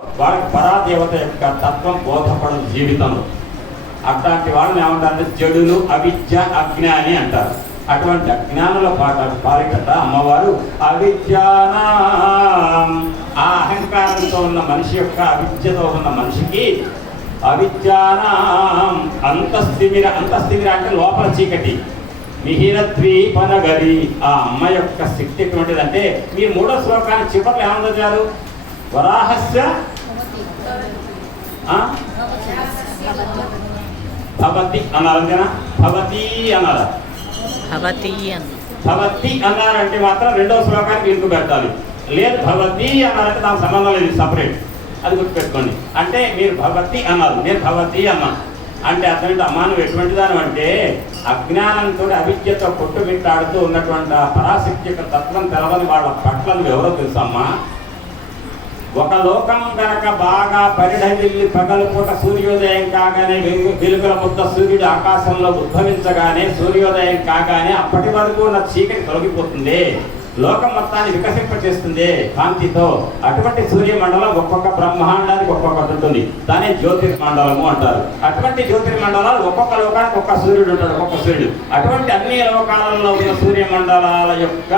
వాళ్ళకి పరాదేవత యొక్క తత్వం బోధపడదు జీవితంలో. అట్లాంటి వాళ్ళని ఏమంటారంటే జడులు అవిద్య అజ్ఞాని అంటారు. అటువంటి అజ్ఞానుల పాట పాలికట అమ్మవారు అవిద్యానాం. ఆ అహంకారంతో ఉన్న మనిషి యొక్క అవిద్యతో ఉన్న మనిషికి అవిద్యానాం. అంతస్థిమిర అంతస్థిమిర అంటే లోపల చీకటి. మిహిరద్వీపనగరి. ఆ అమ్మ యొక్క శక్తి ఎటువంటిదంటే మీరు మూడో శ్లోకాన్ని చివరిలో ఏమని వరాహస్య? భవతి అన్నారు అంతేనా? భవతి అన్నారు. భవతి భవతి అన్నారంటే మాత్రం రెండో శ్లోకానికి లింకు పెట్టాలి. లేదు భవతి అన్నారంటే దానికి సంబంధం లేదు సపరేట్ అది గుర్తుపెట్టుకోండి. అంటే మీరు భవతి అన్నారు నేను భవతి అన్నా. అంటే అర్థం ఏంటి అమ్మా నువ్వు ఎటువంటి దాని అంటే అజ్ఞానంతో అవిద్యతో కొట్టుమిట్టాడుతూ ఉన్నటువంటి ఆ పరాశక్తి యొక్క తత్వం తెలవని వాళ్ళ పట్ల నువ్వు ఎవరో తెలుసమ్మా ఒక లోకం గనక బాగా పరిఢవిల్లి పగలుపూట సూర్యోదయం కాగానే వెలుగు వెలుగుల ముద్ద సూర్యుడు ఆకాశంలో ఉద్భవించగానే సూర్యోదయం కాగానే అప్పటి వరకు ఉన్న చీకటి తొలగిపోతుంది. లోకం మొత్తాన్ని వికసింపచేస్తుంది కాంతితో. అటువంటి సూర్యమండలం ఒక్కొక్క బ్రహ్మాండానికి ఒక్కొక్కటి ఉంటుంది. దానే జ్యోతిర్మండలము అంటారు. అటువంటి జ్యోతిర్మండలాలు ఒక్కొక్క లోకానికి ఒక్క సూర్యుడు ఉంటాడు ఒక్కొక్క సూర్యుడు. అటువంటి అన్ని లోకాలలో ఉన్న సూర్యమండలాల యొక్క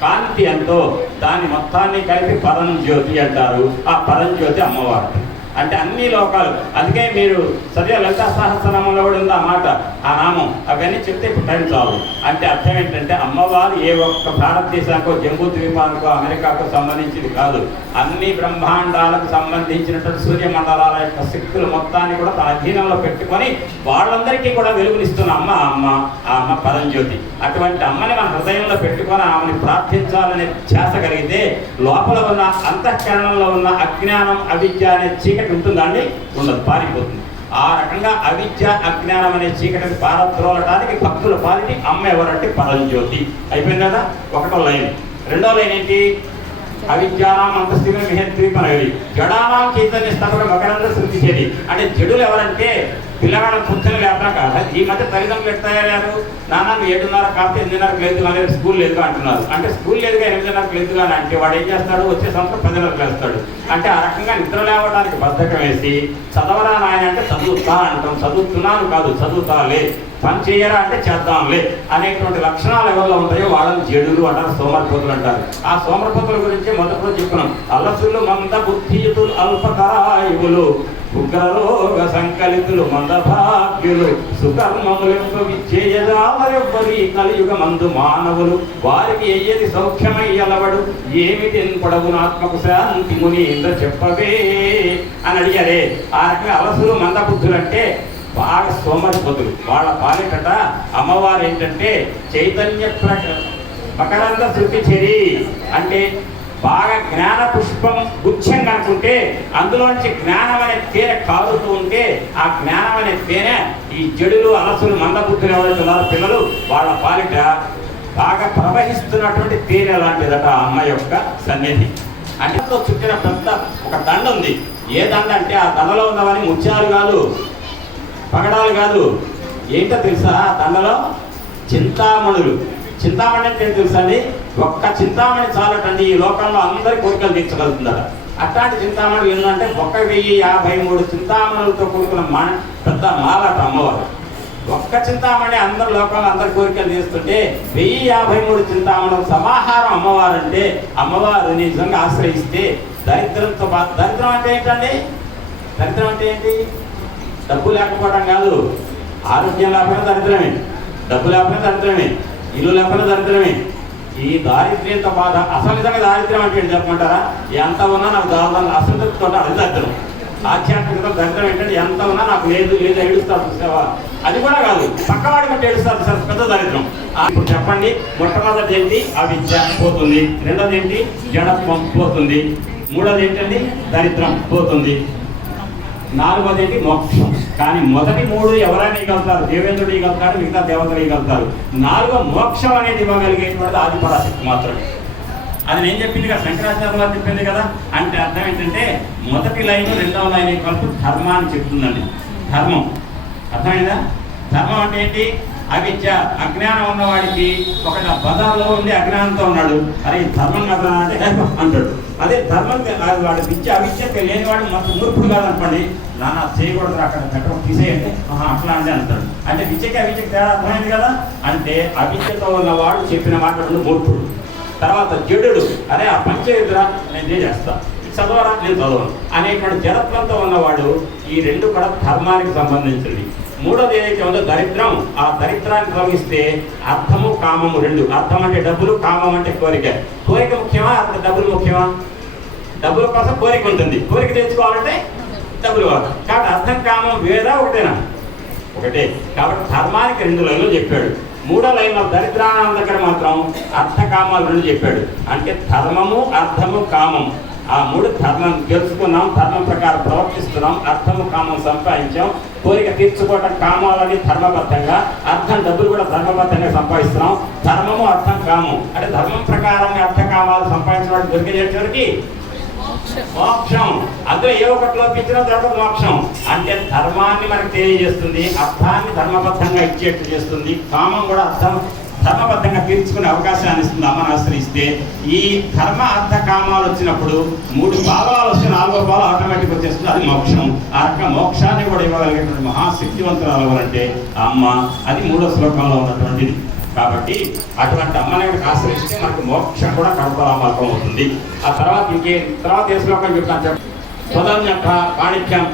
కాంతి ఎంతో. దాని మొత్తాన్ని కలిపి పరంజ్యోతి అంటారు. ఆ పరంజ్యోతి అమ్మవారు. అంటే అన్ని లోకాలు. అందుకే మీరు సరిగా లలిత సహస్రనామంలో కూడా ఉంది ఆ మాట ఆ నామం. అవన్నీ చెప్తే ఇప్పుడు టైం చాలు. అంటే అర్థం ఏంటంటే అమ్మవారు ఏ ఒక్క భారతదేశానికో జంబూ ద్వీపానికో అమెరికాకు సంబంధించింది కాదు. అన్ని బ్రహ్మాండాలకు సంబంధించినటువంటి సూర్యమండలాల యొక్క శక్తులు మొత్తాన్ని కూడా తన అధీనంలో పెట్టుకొని వాళ్ళందరికీ కూడా వెలుగునిస్తున్న అమ్మ ఆ అమ్మ ఆ అమ్మ పరంజ్యోతి అటువంటి అమ్మని మన హృదయంలో పెట్టుకొని ఆమెని ప్రార్థించాలనే ధ్యాస కలిగితే లోపల ఉన్న అంతఃకరణంలో ఉన్న అజ్ఞానం అవిద్య అనే చీకటి చీకటి ఉంటుందండి? ఉండదు పారిపోతుంది. ఆ రకంగా అవిద్య అజ్ఞానం అనే చీకటిని పారద్రోలటానికి భక్తుల పాలిటి అమ్మ ఎవరంటే పరంజ్యోతి. అయిపోయింది కదా? ఒకటో లైన్. రెండో లైన్ ఏంటి? అవిద్యానాం అంతస్థితిని మిహద్వీపనవి జడానాం చైతన్య స్థాపన మకరంద శృతి చేది అంటే జడులు ఎవరంటే పిల్లగాడు పుత్రులు లేకుండా కాదు? ఈ మధ్య తల్లిదండ్రులు ఎట్లా తయారయ్యారు? నాన్న ఏడున్నర కాస్త ఎనిమిదిన్నరకు లేదు కానీ స్కూల్ లేదుగా అంటున్నారు. అంటే స్కూల్ లేదుగా ఎనిమిదిన్నరకు లేదు కానీ అంటే వాడు ఏం చేస్తాడు? వచ్చే సంవత్సరం పదిన్నరకు వేస్తాడు అంటే ఆ రకంగా నిద్ర లేవడానికి బద్ధకం వేసి చదవరా నాయన అంటే చదువుతా అంటాం చదువుతున్నాను కాదు చదువుతాలే పని చేయరా అంటే చేద్దాంలే అనేటువంటి లక్షణాలు ఎవరిలో ఉంటాయో వాళ్ళని జడులు అంటారు సోమర్పోతులు అంటారు. ఆ సోమర్పోతుల గురించి మొదట్లో చెప్పుకున్నాం అలసులు మంద బుద్ధియుతులు అల్పకరాయువులు ఉగ్రరోగ సంకలితులు మందభాగ్యులు సుకర్మములకు విచ్చేయదావరెవ్వరి కలియుగ మందు మానవులు? వారికి ఎయ్యది సౌఖ్యమై అలవడు ఏమిటి పొడవునాత్మకు శాంతి మునీంద్ర చెప్పవే అని అడిగారే. ఆ రకంగా అలసులు మంద అంటే బాగా సోమరిపోతులు. వాళ్ళ పాలికట అమ్మవారు ఏంటంటే చైతన్య ప్రక మకరంద శృతి చెరి అంటే బాగా జ్ఞాన పుష్పం గుచ్చం కనుకుంటే అందులోంచి జ్ఞానం అనే తేనె కాలుతూ ఉంటే ఆ జ్ఞానం అనే తేనె ఈ జడులు అలసులు మందబుద్ధులు ఎవరైతే పిల్లలు వాళ్ళ పాలిట బాగా ప్రవహిస్తున్నటువంటి తేనె లాంటిదట ఆ అమ్మ యొక్క సన్నిధి. అంటే చుట్టిన పెద్ద ఒక దండ ఉంది. ఏ దండ అంటే ఆ దండలో ఉన్నవని ముత్యాలు కాదు పగడాలు కాదు. ఏంటో తెలుసా? ఆ దండలో చింతామణులు. చింతామణి అంటే తెలుసా అండి? ఒక్క చింతామణి చాలటండి. ఈ లోకంలో అందరి కోరికలు తీర్చగలుగుతుందట అట్లాంటి చింతామణులు ఏంటంటే ఒక వెయ్యి యాభై మూడు చింతామణులతో కూడుకున్న మా పెద్ద మాలట అమ్మవారు. ఒక్క చింతామణి అందరి లోకంలో అందరి కోరికలు తీస్తుంటే వెయ్యి యాభై మూడు చింతామణుల సమాహారం అమ్మవారు అంటే అమ్మవారు నిజంగా ఆశ్రయిస్తే దరిద్రంతో పా- దరిద్రం అంటే ఏంటండి? దరిద్రం అంటే ఏంటి? డబ్బు లేకపోవడం కాదు. ఆరోగ్యం లేకపోయినా దరిద్రమే. డబ్బు లేకపోయినా దరిద్రమే. ఇల్లు లేకపోయినా దరిద్రమే. ఈ దారిద్ర్యం బాధ అసలు నిజంగా దారిద్ర్యం అంటే ఏంటి చెప్పమంటారా? ఎంత ఉన్నా నాకు దాదాపు అసంతృప్తితో అది దరిద్రం ఆధ్యాత్మికత దరిద్రం ఏంటంటే ఎంత ఉన్నా నాకు లేదు లేదు ఏడుస్తారు చూసావా? అది కూడా కాదు. పక్కవాడి బట్టి ఏడుస్తారు సార్ పెద్ద దరిద్రం ఆ, ఇప్పుడు చెప్పండి మొట్టమొదటి ఏంటి? అవిద్య పోతుంది. రెండోది ఏంటి? జడత్వం పోతుంది. మూడోది ఏంటండి? దరిద్రం పోతుంది. నాలుగోది ఏంటి? మోక్షం. కానీ మొదటి మూడు ఎవరైనా ఇవ్వగలుగుతారు దేవేంద్రుడు ఇవ్వగలుగుతాడు మిగతా దేవతలు ఇవ్వగలుగుతారు నాలుగో మోక్షం అనేది ఇవ్వగలిగేటువంటి ఆది పరాశక్తి మాత్రమే. అది నేను చెప్పింది కదా శంకరాచార్య గారు చెప్పింది కదా. అంటే అర్థం ఏంటంటే మొదటి లైన్ రెండవ లైన్ కలిపి ధర్మాన్ని చెప్తుందండి. ధర్మం అర్థమైందా? ధర్మం అంటే ఏంటి? అవిద్య అజ్ఞానం ఉన్నవాడికి ఒక బజార్లో ఉండి అజ్ఞానంతో ఉన్నాడు. అరే ధర్మం కదా అంటే అంటాడు. అదే ధర్మం కాదు వాడు విద్య అవిద్య లేనివాడు మొత్తం మూర్ఖుడు కాదనుకోండి. నాన్న చేయకూడదు అక్కడ పెట్టడం తీసేయండి. ఆహా, అట్లా అంటే అంటాడు. అంటే విద్యకి అవిద్యకి తేడా అర్థమైంది కదా? అంటే అవిద్యతో ఉన్నవాడు చెప్పిన మాటలు మూర్ఖుడు. తర్వాత జడుడు. అరే ఆ పంచేదిరా నేను ఇదే చేస్తా. చదవరా నేను చదవను. అనేటువంటి జడత్వంతో ఉన్నవాడు ఈ రెండు కూడా ధర్మానికి సంబంధించినవి. మూడోది ఏదైతే ఉందో దరిద్రం. ఆ దరిద్రాన్ని తొలగిస్తే అర్థము కామము రెండు. అర్థం అంటే డబ్బులు కామం అంటే కోరిక. కోరిక ముఖ్యమా అర్థం డబ్బులు ముఖ్యమా? డబ్బుల కోసం కోరిక ఉంటుంది. కోరిక తెచ్చుకోవాలంటే డబ్బులు కావాలి కాబట్టి అర్థం కామం వేదా ఒకటేనా? ఒకటే. కాబట్టి ధర్మానికి రెండు లైన్లు చెప్పాడు. మూడో లైన్లో దరిద్రానం దగ్గర మాత్రం అర్థకామాలు రెండు చెప్పాడు. అంటే ధర్మము అర్థము కామం. ఆ మూడు ధర్మం తెలుసుకున్నాం ధర్మం ప్రకారం ప్రవర్తిస్తున్నాం అర్థము కామం సంపాదించాం. కోరిక తీర్చుకోవటం కామాలని ధర్మబద్ధంగా అర్థం డబ్బులు కూడా ధర్మబద్ధంగా సంపాదిస్తున్నాం. ధర్మము అర్థం కామం. అంటే ధర్మం ప్రకారమే అర్థ కామాలు సంపాదించడానికి దొరికేటప్పటికి మోక్షం. అందులో ఏ ఒకటి లోపించినా దొరకదు మోక్షం. అంటే ధర్మాన్ని మనకు తెలియజేస్తుంది అర్థాన్ని ధర్మబద్ధంగా ఇచ్చేట్టు చేస్తుంది. కామం కూడా అర్థం ధర్మబద్ధంగా తీర్చుకునే అవకాశాన్ని ఇస్తుంది అమ్మను ఆశ్రయిస్తే ఈ ధర్మ అర్థ కామాలు వచ్చినప్పుడు మూడు భావాలు వస్తే నాలుగో భావం ఆటోమేటిక్ వచ్చేస్తుంది. అది మోక్షం. ఆ రకంగా మోక్షాన్ని కూడా ఇవ్వగలిగినటువంటి మహాశక్తివంతురాలు ఎవరంటే అమ్మ. అది మూడో శ్లోకంలో ఉన్నటువంటిది. కాబట్టి అటువంటి అమ్మని ఆశ్రయిస్తే మనకు మోక్షం కూడా కడపరామార్గం అవుతుంది. ఆ తర్వాత ఇంకే తర్వాత ఏ శ్లోకం చెప్తాను చెప్పండి స్వదన్య పాణిభ్యాం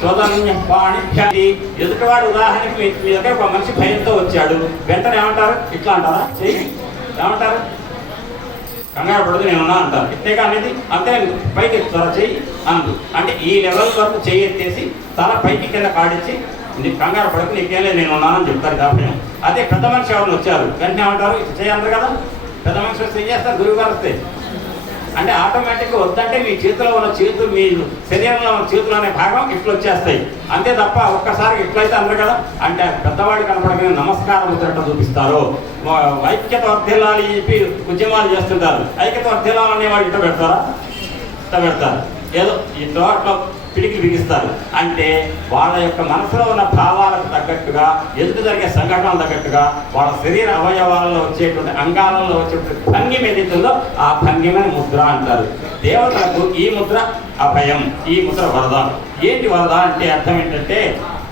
స్వదన్య పాణిభ్యాది ఎదుటివాడు ఉదాహరణకి మీ దగ్గర ఒక మనిషి భయంతో వచ్చాడు. వెంటనే ఏమంటారు? ఇట్లా అంటారా? చెయ్యి. ఏమంటారు? కంగారు పడదు నేనున్నా అంటారు. ఇట్టే అనేది అంతే పైకి త్వర చెయ్యి అందు. అంటే ఈ లెవెల్ వరకు చెయ్యి ఎత్తేసి తల పైకి కింద కాడించి నీకు కంగారు పడకు నీకేం లేదు నేను ఉన్నానని చెప్తారు కాబట్టి అదే పెద్ద మనిషి ఎవరిని వచ్చారు. వెంటనే ఏమంటారు? ఇది చేయాలి కదా. పెద్ద మనిషి వస్తే ఏం చేస్తారు? గురువు గారు వస్తే. అంటే ఆటోమేటిక్గా వద్దంటే మీ చేతిలో ఉన్న చేతులు మీ శరీరంలో ఉన్న చేతులు అనే భాగం ఇట్లా వచ్చేస్తాయి. అంతే తప్ప ఒక్కసారి ఇట్లయితే అందరు కదా అంటే పెద్దవాడు కనపడగానే నమస్కారం ముద్రట చూపిస్తారు. ఐక్యత వర్ధిల్లాలి చెప్పి ఉద్యమాలు చేస్తుంటారు. ఐక్యత వర్ధిల్లాలి అనేవాళ్ళు ఇట్ట పెడతారా? ఇట్ట పెడతారు. ఏదో ఇట్లా అట్లా పిడికి బిగిస్తారు. అంటే వాళ్ళ యొక్క మనసులో ఉన్న భావాలకు తగ్గట్టుగా ఎదుటి జరిగే సంఘటనలు తగ్గట్టుగా వాళ్ళ శరీర అవయవాలలో వచ్చేటువంటి అంగాలలో వచ్చేటువంటి భంగిమ ఏదైతుందో ఆ భంగిమని ముద్ర అంటారు. దేవతలకు ఈ ముద్ర అభయం ఈ ముద్ర వరద. ఏంటి వరద అంటే అర్థం ఏంటంటే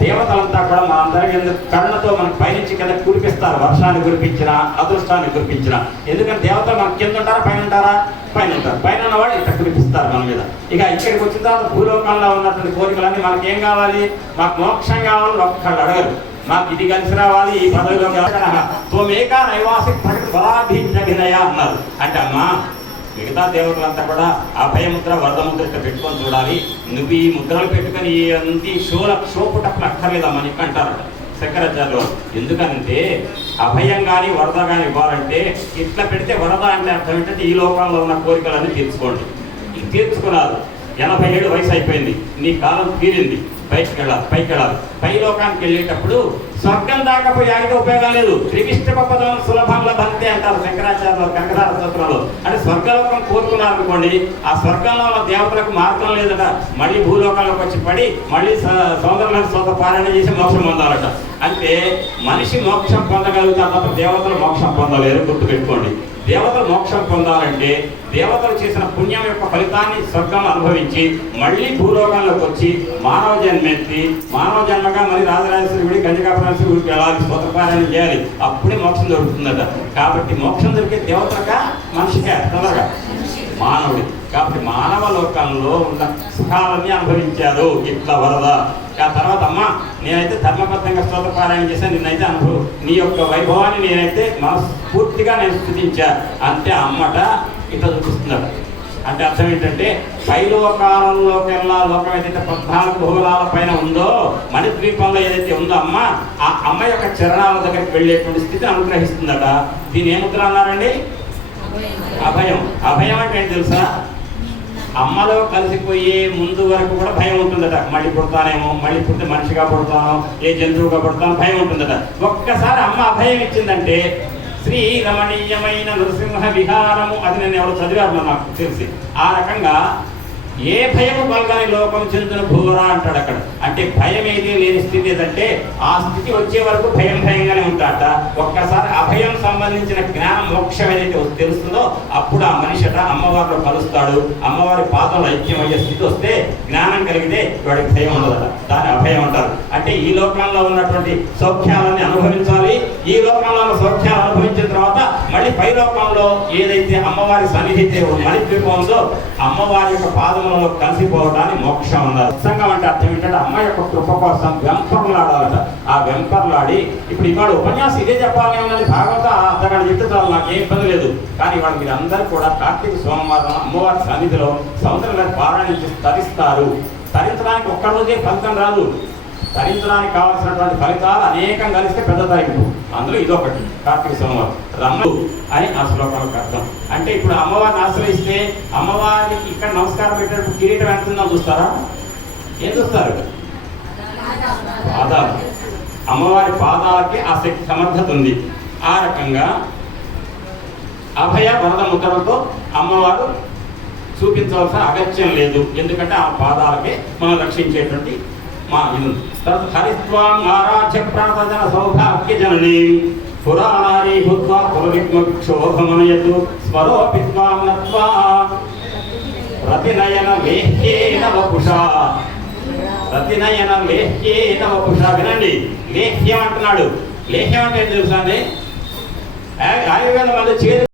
దేవతలంతా కూడా మనందరి కింద కరుణతో మనకు పైనుంచి కింద కురిపిస్తారు. వర్షాన్ని కురిపించిన అదృష్టాన్ని కురిపించిన. ఎందుకంటే దేవతలు మనకి కింద ఉంటారా పైన ఉంటారా? పైన ఉంటారు. పైన ఉన్న వాళ్ళు కురిపిస్తారు మన మీద. ఇక ఇక్కడికి వచ్చిన తర్వాత భూలోకంలో ఉన్నటువంటి కోరికలన్నీ మనకి ఏం కావాలి? మాకు మోక్షం కావాలని ఒక్కళ్ళు అడగరు. మాకు ఇది కలిసి రావాలి ఈ పదవిలో తోమేకా నైవాసి ప్రకృతి బలాభిన్నయ అన్నారు. అంటే అమ్మా మిగతా దేవతలంతా కూడా అభయముద్ర వరదముద్ర ఇట్లా పెట్టుకొని చూడాలి. నువ్వు ఈ ముద్రలు పెట్టుకొని ఈ అంతి షోల షోపుటప్పుడు అక్కర్లేదమ్మా నీకు అంటారట శంకరాచార్యులు. వారు. ఎందుకనంటే అభయం కానీ వరద కానీ ఇవ్వాలంటే ఇట్లా పెడితే వరద అంటే అర్థం ఏంటంటే ఈ లోకంలో ఉన్న కోరికలన్నీ తీర్చుకోండి. ఇది తీర్చుకున్నారు ఎనభై ఏడు వయసు అయిపోయింది. నీ కాలం తీరింది పైకి వెళ్ళాలి పైకి వెళ్ళాలి పై లోకానికి వెళ్ళేటప్పుడు స్వర్గం దాకా పోయి ఆగితే ఉపయోగం లేదు. త్రివిష్ట పదం సులభంలో భక్తి అంటారు శంకరాచార్యులు కంకరాల స్తోత్రంలో. అంటే స్వర్గలోకం కోరుకున్నారు అనుకోండి ఆ స్వర్గంలో ఉన్న దేవతలకు మార్గం లేదట. మళ్ళీ భూలోకాలకు వచ్చి పడి మళ్ళీ సోదరులకు సోద పారాయణ చేసి మోక్షం పొందాలట. అంటే మనిషి మోక్షం పొందగలుగుతారు తప్ప దేవతలు మోక్షం పొందలేరు గుర్తుపెట్టుకోండి. దేవతలు మోక్షం పొందాలంటే దేవతలు చేసిన పుణ్యం యొక్క ఫలితాన్ని స్వర్గం అనుభవించి మళ్ళీ భూలోకంలోకి వచ్చి మానవ జన్మెత్తి మానవ జన్మగా మరి రాజరాజేశ్వరుడి గంజకాపురేశ్వరి గుడికి వెళ్ళాలి స్వతపారాయణ చేయాలి అప్పుడే మోక్షం దొరుకుతుందట. కాబట్టి మోక్షం దొరికే దేవతలకా మనిషికే తొందరగా మానవుడి. కాబట్టి మానవ లోకంలో ఉన్న సుఖాలన్నీ అనుభవించారు ఇట్లా వరద. ఆ తర్వాత అమ్మ నేనైతే ధర్మబద్ధంగా స్తోత్ర పారాయణ చేశాను నిన్నైతే అనుభవం నీ యొక్క వైభవాన్ని నేనైతే మనస్ఫూర్తిగా నేను స్థుతించా. అంటే అమ్మట ఇట్లా చూపిస్తుందట అంటే అర్థం ఏంటంటే పైలోకాలంలోకెల్లా లోకం ఏదైతే పద్నాలుగు భూగోళాల పైన ఉందో మణిద్వీపంలో ఏదైతే ఉందో అమ్మ ఆ అమ్మ యొక్క చరణాల దగ్గరికి వెళ్ళేటువంటి స్థితిని అనుగ్రహిస్తుందట. దీని ఏముద్ర అన్నారండి? అభయం. అభయం అంటే ఏంటి తెలుసా? అమ్మలో కలిసిపోయే ముందు వరకు కూడా భయం ఉంటుందట. మళ్ళీ పుడతానేమో మళ్ళీ పుడితే మనిషిగా పుడతాను ఏ జంతువుగా పుడతాను భయం ఉంటుందట. ఒక్కసారి అమ్మ అభయం ఇచ్చిందంటే శ్రీ రమణీయమైన నృసింహ విహారము అది నేను ఎవరు చదివారు నాకు తెలిసి. ఆ రకంగా ఏ భయం కలగని లోకం చెందిన భూవరా అంటాడు అక్కడ. అంటే భయం ఏది లేని స్థితి ఏదంటే ఆ స్థితి వచ్చే వరకు భయం భయంగానే ఉంటాట ఒక్కసారి అభయం సంబంధించిన జ్ఞానం మోక్షం ఏదైతే తెలుస్తుందో అప్పుడు ఆ మనిషిట అమ్మవారిలో కలుస్తాడు. అమ్మవారి పాదంలో ఐక్యం అయ్యే స్థితి వస్తే జ్ఞానం కలిగితే వాడికి భయం ఉండదట. దాని అభయం అంటారు. అంటే ఈ లోకంలో ఉన్నటువంటి సౌఖ్యాలని అనుభవించాలి. ఈ లోకంలో సౌఖ్యాలు అనుభవించిన తర్వాత మళ్ళీ పై లోకంలో ఏదైతే అమ్మవారి సన్నిధి మణిద్వీపం ఉందో అమ్మవారి యొక్క పాదములలో కలిసిపోవడానికి మోక్షం ఉన్నారు సంఘం అంటే అర్థం ఏంటంటే అమ్మ యొక్క కృప కోసం వెంపర్లాడాలట. ఆ వెంపర్లాడి ఇప్పుడు ఇవాళ ఉపన్యాసం ఇదే చెప్పాలి అన్నది భాగవత అతగాడు చెప్తే చాలు నాకు ఏ ఇబ్బంది లేదు. కానీ ఇవాళ మీరు అందరూ కూడా కార్తీక సోమవారం అమ్మవారి సన్నిధిలో సముద్రంలో మీద పారాయణ తరిస్తారు. తరించడానికి ఒక్కరోజే ఫలితం రాదు. తరించడానికి కావాల్సినటువంటి ఫలితాలు అనేకం కలిస్తే పెద్ద తరింపు అందులో ఇదొకటి. కార్తీక సోమవారం. రమ్ము అని ఆ శ్లోకాలకు అర్థం అంటే ఇప్పుడు అమ్మవారిని ఆశ్రయిస్తే అమ్మవారికి ఇక్కడ నమస్కారం పెట్టినప్పుడు కిరీటం ఎంత ఉందో చూస్తారా? ఏం చూస్తారు? పాదాలు. అమ్మవారి పాదాలకి ఆ శక్తి సమర్థత ఉంది. ఆ రకంగా అభయ వరద ముద్రలతో అమ్మవారు చూపించవలసిన అగత్యం లేదు. ఎందుకంటే ఆ పాదాలకే మనం రక్షించేటువంటి మా ఇది హరిత్వాం ఆరాధ్య ప్రాతజన సౌభాగ్య జననీ. పురాణారీ భూత్వా పురవిగ్మ క్షోభమనయతు స్వరోపి త్వాం నత్వా. ప్రతినయన లేహ్యేన వపుషా ప్రతినయన లేహ్యేన వపుషా వినండి. లేహ్యం అంటున్నాడు. లేహ్యం అంటే తెలుసా అండి? ఆయుర్వేదం వల్ల చేదు